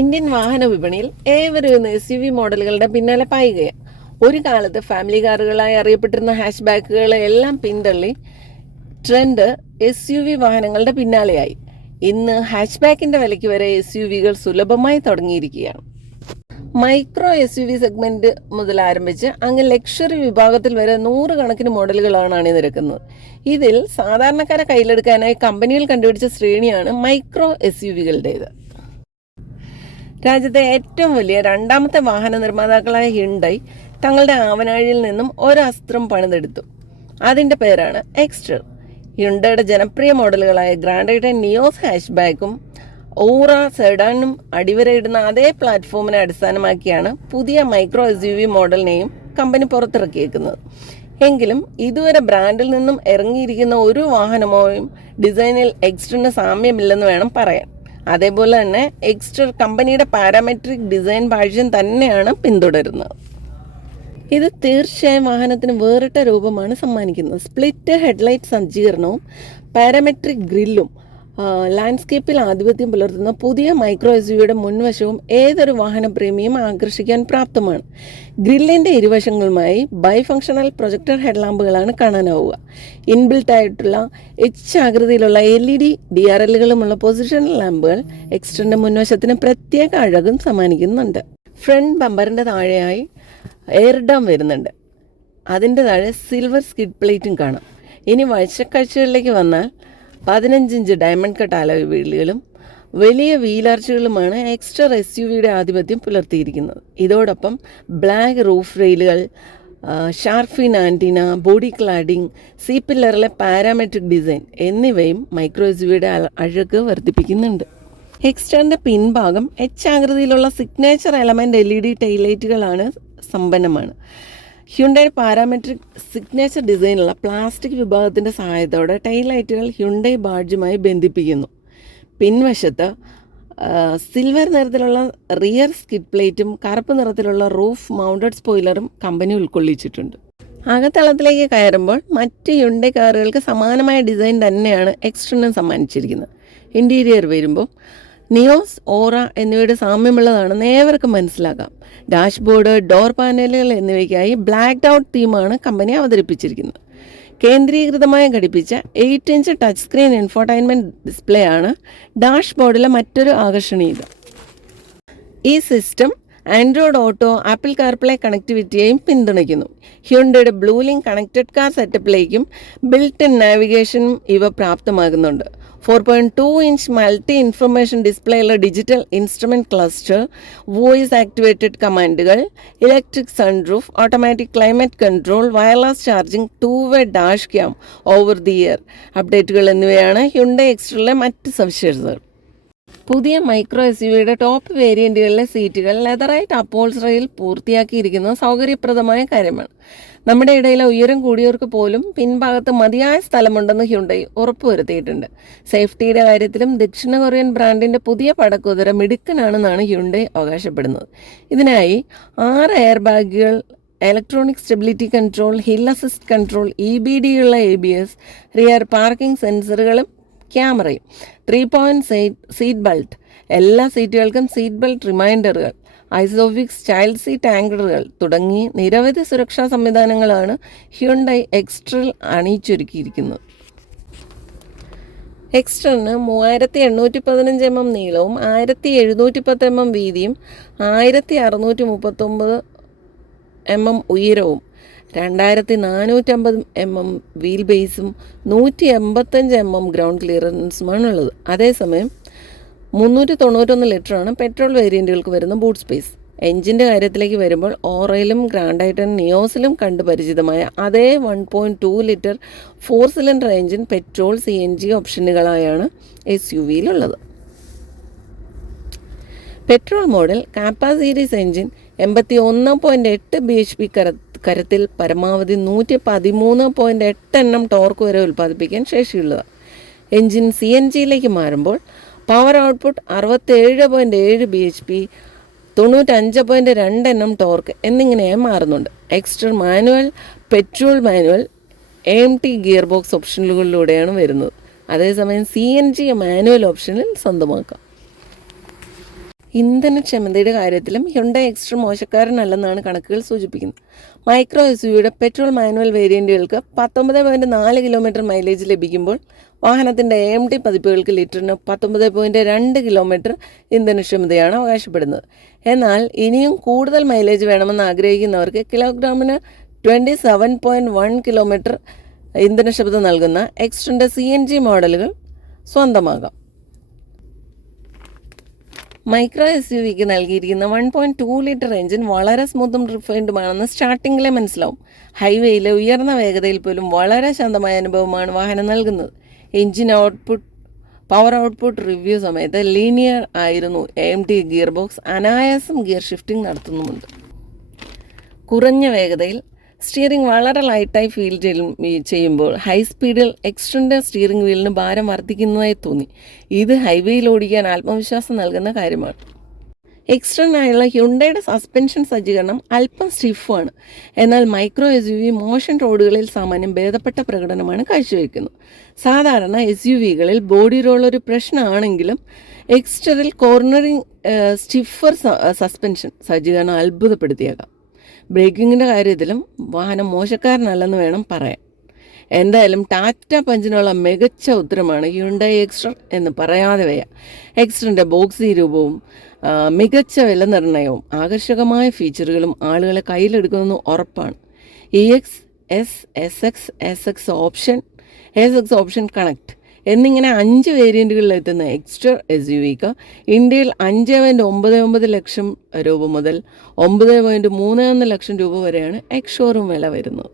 Indian വാഹന വിപണിയിൽ ഏവരും SUV മോഡലുകളുടെ പിന്നാലെ പായുകയാണ്. ഒരു കാലത്ത് ഫാമിലി കാറുകളായി അറിയപ്പെട്ടിരുന്ന ഹാഷ് ബാക്കുകളെ എല്ലാം പിന്തള്ളി ട്രെൻഡ് SUV വാഹനങ്ങളുടെ പിന്നാലെയായി. ഇന്ന് ഹാഷ് ബാക്കിന്റെ വിലയ്ക്ക് വരെ SUVകൾ സുലഭമായി തുടങ്ങിയിരിക്കുകയാണ്. മൈക്രോ SUV സെഗ്മെന്റ് മുതൽ ആരംഭിച്ച് അങ്ങ് ലക്ഷറി വിഭാഗത്തിൽ വരെ 100 കണക്കിന് മോഡലുകളാണ് അണിനിരക്കുന്നത്. ഇതിൽ സാധാരണക്കാരെ കയ്യിലെടുക്കാനായി കമ്പനികൾ കണ്ടുപിടിച്ച ശ്രേണിയാണ് മൈക്രോ SUVകളുടേത്. രാജ്യത്തെ ഏറ്റവും വലിയ രണ്ടാമത്തെ വാഹന നിർമ്മാതാക്കളായ ഹ്യുണ്ടായി തങ്ങളുടെ ആവനാഴിയിൽ നിന്നും ഒരു അസ്ത്രം പണിതെടുത്തു. അതിൻ്റെ പേരാണ് എക്സ്റ്റർ. ഹ്യുണ്ടായുടെ ജനപ്രിയ മോഡലുകളായ ഗ്രാൻഡ് ഐറ്റൻ നിയോസ് ഹാഷ് ബാക്കും ഓറ സെഡാനും അടിവരയിടുന്ന അതേ പ്ലാറ്റ്ഫോമിനെ അടിസ്ഥാനമാക്കിയാണ് പുതിയ മൈക്രോ SUV മോഡലിനെയും കമ്പനി പുറത്തിറക്കിയേക്കുന്നത്. എങ്കിലും ഇതുവരെ ബ്രാൻഡിൽ നിന്നും ഇറങ്ങിയിരിക്കുന്ന ഒരു വാഹനമോയും ഡിസൈനിൽ എക്സ്റ്ററിന് സാമ്യമില്ലെന്ന് വേണം പറയാൻ. അതേപോലെ തന്നെ എക്സ്റ്റർ കമ്പനിയുടെ പാരാമെട്രിക് ഡിസൈൻ ഭാഷ്യം തന്നെയാണ് പിന്തുടരുന്നത്. ഇത് തീർച്ചയായും വാഹനത്തിന് വേറിട്ട രൂപമാണ് സമ്മാനിക്കുന്നത്. സ്പ്ലിറ്റ് ഹെഡ്ലൈറ്റ് സജ്ജീകരണവും പാരാമെട്രിക് ഗ്രില്ലും ലാൻഡ്സ്കേപ്പിൽ ആധിപത്യം പുലർത്തുന്ന പുതിയ മൈക്രോ SUVയുടെ മുൻവശവും ഏതൊരു വാഹന പ്രേമിയും ആകർഷിക്കാൻ പ്രാപ്തമാണ്. ഗ്രില്ലിൻ്റെ ഇരുവശങ്ങളുമായി ബൈഫങ്ഷണൽ പ്രൊജക്ടർ ഹെഡ്ലാമ്പുകളാണ് കാണാനാവുക. ഇൻബിൽട്ട് ആയിട്ടുള്ള ആകൃതിയിലുള്ള LED DRLകളുമുള്ള പൊസിഷൻ ലാമ്പുകൾ എക്സ്റ്ററിൻ്റെ മുൻവശത്തിന് പ്രത്യേക അഴകും സമ്മാനിക്കുന്നുണ്ട്. ഫ്രണ്ട് ബമ്പറിൻ്റെ താഴെയായി എയർ ഡാം വരുന്നുണ്ട്. അതിൻ്റെ താഴെ സിൽവർ സ്കിഡ് പ്ലേറ്റും കാണാം. ഇനി വശക്കാഴ്ചകളിലേക്ക് വന്നാൽ 15 ഇഞ്ച് ഡയമണ്ട് കട്ട് അലോയ് വീലുകളും വലിയ വീലാർച്ചുകളുമാണ് എക്സ്റ്റർ SUVയുടെ ആധിപത്യം പുലർത്തിയിരിക്കുന്നത്. ഇതോടൊപ്പം ബ്ലാക്ക് റൂഫ് റെയിലുകൾ, shark fin antenna, body cladding, C പില്ലറിലെ പാരാമെട്രിക് ഡിസൈൻ എന്നിവയും മൈക്രോ SUVയുടെ അഴക് വർദ്ധിപ്പിക്കുന്നുണ്ട്. എക്സ്റ്ററിൻ്റെ പിൻഭാഗം ആകൃതിയിലുള്ള സിഗ്നേച്ചർ എലമെൻ്റ് LED ടൈലൈറ്റുകളാണ് സമ്പന്നമാണ്. ഹ്യുണ്ടായി പാരാമെട്രിക് സിഗ്നേച്ചർ ഡിസൈനുള്ള പ്ലാസ്റ്റിക് വിഭാഗത്തിൻ്റെ സഹായത്തോടെ ടൈലൈറ്റുകൾ ഹ്യുണ്ടായി ബാഡ്ജുമായി ബന്ധിപ്പിക്കുന്നു. പിൻവശത്ത് സിൽവർ നിറത്തിലുള്ള റിയർ സ്കിഡ് പ്ലേറ്റും കറുപ്പ് നിറത്തിലുള്ള റൂഫ് മൗണ്ടഡ് സ്പോയിലറും കമ്പനി ഉൾക്കൊള്ളിച്ചിട്ടുണ്ട്. അകത്തളത്തിലേക്ക് കയറുമ്പോൾ മറ്റ് ഹ്യുണ്ടായി കാറുകൾക്ക് സമാനമായ ഡിസൈൻ തന്നെയാണ് എക്സ്റ്ററിനും സമ്മാനിച്ചിരിക്കുന്നത്. ഇൻറ്റീരിയർ വരുമ്പോൾ നിയോസ്, ഓറ എന്നിവയുടെ സാമ്യമുള്ളതാണെന്ന് ഏവർക്കും മനസ്സിലാക്കാം. ഡാഷ്ബോർഡ്, ഡോർ പാനലുകൾ എന്നിവയ്ക്കായി ബ്ലാക്ക്ഡ് ഔട്ട് തീമാണ് കമ്പനി അവതരിപ്പിച്ചിരിക്കുന്നത്. കേന്ദ്രീകൃതമായി ഘടിപ്പിച്ച 8 inch touch screen infotainment display ആണ് ഡാഷ്ബോർഡിലെ മറ്റൊരു ആകർഷണീയത. ഈ system Android Auto, Apple CarPlay കണക്ടിവിറ്റിയെയും പിന്തുണയ്ക്കുന്നു. ഹ്യുണ്ടായുടെ ബ്ലൂ ലിങ്ക് കണക്റ്റഡ് കാർ സെറ്റപ്പിലേക്കും ബിൽറ്റ് ഇൻ നാവിഗേഷനും ഇവ പ്രാപ്തമാകുന്നുണ്ട്. 4.2 ഇഞ്ച് മൾട്ടി ഇൻഫർമേഷൻ ഡിസ്പ്ലേയുള്ള digital instrument cluster, voice activated കമാൻഡുകൾ, electric sunroof, automatic climate control, wireless charging, 2-way dash cam, over the air അപ്ഡേറ്റുകൾ എന്നിവയാണ് ഹ്യുണ്ടായി എക്സ്റ്ററിലെ മറ്റ് സവിശേഷതകൾ. പുതിയ മൈക്രോ SUVയുടെ ടോപ്പ് വേരിയൻറ്റുകളിലെ സീറ്റുകൾ ലെതറൈറ്റ് അപ്പോൾസറിയിൽ പൂർത്തിയാക്കിയിരിക്കുന്നത് സൗകര്യപ്രദമായ കാര്യമാണ്. നമ്മുടെ ഇടയിലെ ഉയരം കൂടിയവർക്ക് പോലും പിൻഭാഗത്ത് മതിയായ സ്ഥലമുണ്ടെന്ന് ഹ്യുണ്ടായി ഉറപ്പുവരുത്തിയിട്ടുണ്ട്. സേഫ്റ്റിയുടെ കാര്യത്തിലും ദക്ഷിണ കൊറിയൻ ബ്രാൻഡിൻ്റെ പുതിയ പടക്കുതിര മിടുക്കനാണെന്നാണ് ഹ്യുണ്ടായി അവകാശപ്പെടുന്നത്. ഇതിനായി 6 എയർ ബാഗുകൾ, electronic stability control, hill assist control, EBD ഉള്ള ABS, റിയർ പാർക്കിംഗ് സെൻസറുകളും ക്യാമറയും, 3-point സീറ്റ് ബെൽറ്റ്, എല്ലാ സീറ്റുകൾക്കും സീറ്റ് ബെൽറ്റ് റിമൈൻഡറുകൾ, ഐസോഫിക്സ് ചൈൽഡ് സീറ്റ് ആങ്കറുകൾ തുടങ്ങി നിരവധി സുരക്ഷാ സംവിധാനങ്ങളാണ് ഹ്യുണ്ടായി എക്സ്റ്ററിൽ അണിയിച്ചൊരുക്കിയിരിക്കുന്നത്. എക്സ്റ്ററിന് 3815 mm നീളവും 1710 mm വീതിയും 1639 mm ഉയരവും 2450 mm വീൽ ബേസും 185 mm ഗ്രൗണ്ട് ക്ലിയറൻസുമാണുള്ളത്. അതേസമയം 391 ലിറ്ററാണ് പെട്രോൾ വേരിയൻറ്റുകൾക്ക് വരുന്ന ബൂട്ട് സ്പേസ്. എഞ്ചിൻ്റെ കാര്യത്തിലേക്ക് വരുമ്പോൾ ഓറയിലും ഗ്രാൻഡ് ഐറ്റൻ നിയോസിലും കണ്ടു പരിചിതമായ അതേ 1.2 litre 4 cylinder engine petrol CNG ഓപ്ഷനുകളായാണ് SUVയിലുള്ളത്. Petrol model Kappa series engine 81.8 bhp കരത്തിൽ പരമാവധി 113.8 Nm ടോർക്ക് വരെ ഉൽപ്പാദിപ്പിക്കാൻ ശേഷിയുള്ളതാണ്. എഞ്ചിൻ CNGയിലേക്ക് മാറുമ്പോൾ power output 67.7 bhp, 95.2 Nm torque എന്നിങ്ങനെയായി മാറുന്നുണ്ട്. Exter manual, petrol manual, AMT gear box ഓപ്ഷനുകളിലൂടെയാണ് വരുന്നത്. അതേസമയം CNG മാനുവൽ ഓപ്ഷനിൽ സ്വന്തമാക്കാം. ഇന്ധനക്ഷമതയുടെ കാര്യത്തിലും ഹ്യുണ്ടായി എക്സ്റ്റർ മോശക്കാരനല്ലെന്നാണ് കണക്കുകൾ സൂചിപ്പിക്കുന്നത്. മൈക്രോ എസ് യുവിയുടെ പെട്രോൾ മാനുവൽ വേരിയൻറ്റുകൾക്ക് 19.4 കിലോമീറ്റർ മൈലേജ് ലഭിക്കുമ്പോൾ വാഹനത്തിൻ്റെ AMT പതിപ്പുകൾക്ക് ലിറ്ററിന് 19.2 കിലോമീറ്റർ ഇന്ധനക്ഷമതയാണ് അവകാശപ്പെടുന്നത്. എന്നാൽ ഇനിയും കൂടുതൽ മൈലേജ് വേണമെന്ന് ആഗ്രഹിക്കുന്നവർക്ക് കിലോഗ്രാമിന് 27.1 കിലോമീറ്റർ ഇന്ധനക്ഷമത നൽകുന്ന എക്സ്റ്ററിൻ്റെ CNG മോഡലുകൾ സ്വന്തമാകാം. മൈക്രോ SUVക്ക് നൽകിയിരിക്കുന്ന 1.2 ലിറ്റർ എഞ്ചിൻ വളരെ സ്മൂത്തും റിഫൈൻഡുമാണെന്ന് സ്റ്റാർട്ടിങ്ങിലെ മനസ്സിലാവും. ഹൈവേയിലെ ഉയർന്ന വേഗതയിൽ പോലും വളരെ ശാന്തമായ അനുഭവമാണ് വാഹനം നൽകുന്നത്. എഞ്ചിൻ പവർ ഔട്ട്പുട്ട് റിവ്യൂ സമയത്ത് ലീനിയർ ആയിരുന്നു AMT ഗിയർ ബോക്സ് അനായാസം ഗിയർ ഷിഫ്റ്റിംഗ് നടത്തുന്നുമുണ്ട്. കുറഞ്ഞ വേഗതയിൽ സ്റ്റിയറിംഗ് വളരെ ലൈറ്റായി ഫീൽ ചെയ്യുമ്പോൾ ഹൈ സ്പീഡിൽ എക്സ്റ്ററിൻ്റെ സ്റ്റിയറിംഗ് വീലിന് ഭാരം വർദ്ധിക്കുന്നതായി തോന്നി. ഇത് ഹൈവേയിൽ ഓടിക്കാൻ ആത്മവിശ്വാസം നൽകുന്ന കാര്യമാണ്. എക്സ്റ്ററിനായുള്ള ഹ്യുണ്ടായുടെ സസ്പെൻഷൻ സജ്ജീകരണം അല്പം സ്റ്റിഫാണ്. എന്നാൽ മൈക്രോ SUV മോശൻ റോഡുകളിൽ സാമാന്യം ഭേദപ്പെട്ട പ്രകടനമാണ് കാഴ്ചവെക്കുന്നത്. സാധാരണ SUVകളിൽ ബോഡി റോൾ ഒരു പ്രശ്നമാണെങ്കിലും എക്സ്റ്ററിൽ കോർണറിംഗ് സ്റ്റിഫർ സസ്പെൻഷൻ സജ്ജീകരണം അത്ഭുതപ്പെടുത്തിയേക്കാം. ബ്രേക്കിങ്ങിൻ്റെ കാര്യത്തിലും വാഹനം മോശക്കാരനല്ലെന്ന് വേണം പറയാൻ. എന്തായാലും ടാറ്റ പഞ്ചിനുള്ള മികച്ച ഉത്തരമാണ് ഹ്യുണ്ടായി എക്സ്റ്റർ എന്ന് പറയാതെ വയ്യ. എക്സ്റ്ററിൻ്റെ ബോക്സി രൂപവും മികച്ച വില നിർണ്ണയവും ആകർഷകമായ ഫീച്ചറുകളും ആളുകളെ കയ്യിലെടുക്കുമെന്ന് ഉറപ്പാണ്. EX, S, SX, SX option connect എന്നിങ്ങനെ 5 വേരിയൻറ്റുകളിലെത്തുന്ന എക്സ്റ്റർ SUVക്ക് ഇന്ത്യയിൽ 5.99 ലക്ഷം രൂപ മുതൽ 9.31 ലക്ഷം രൂപ വരെയാണ് എക്സ് ഷോറൂം വില വരുന്നത്.